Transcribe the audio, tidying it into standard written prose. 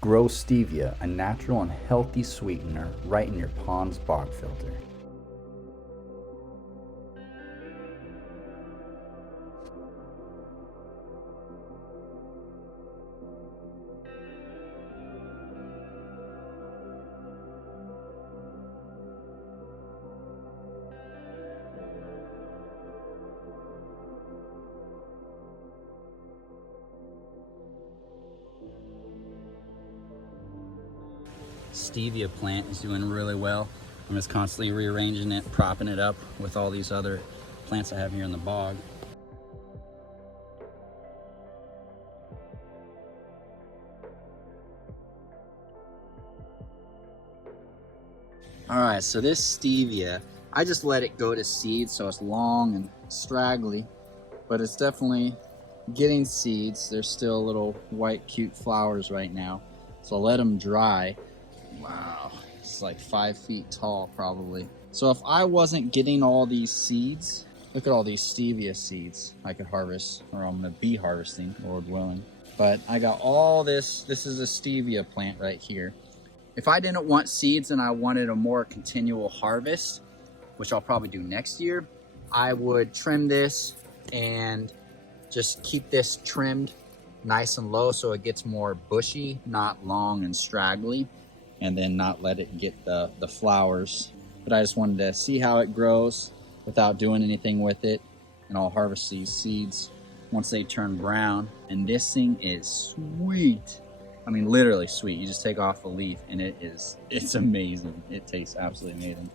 Grow Stevia, a natural and healthy sweetener, right in your pond's bog filter. Stevia plant is doing really well. I'm just constantly rearranging it, propping it up with all these other plants I have here in the bog. All right, so this Stevia, I just let it go to seed, so it's long and straggly, but it's definitely getting seeds. There's still little white cute flowers right now, so I'll let them dry. Wow, it's like 5 feet tall probably. So if I wasn't getting all these seeds, look at all these Stevia seeds I could harvest, or I'm gonna be harvesting, Lord willing. But I got all this. This is a Stevia plant right here. If I didn't want seeds and I wanted a more continual harvest, which I'll probably do next year, I would trim this and just keep this trimmed nice and low so it gets more bushy, not long and straggly, and then not let it get the flowers. But I just wanted to see how it grows without doing anything with it, and I'll harvest these seeds once they turn brown. And this thing is sweet. I mean, literally sweet. You just take off a leaf and it's amazing. It tastes absolutely amazing.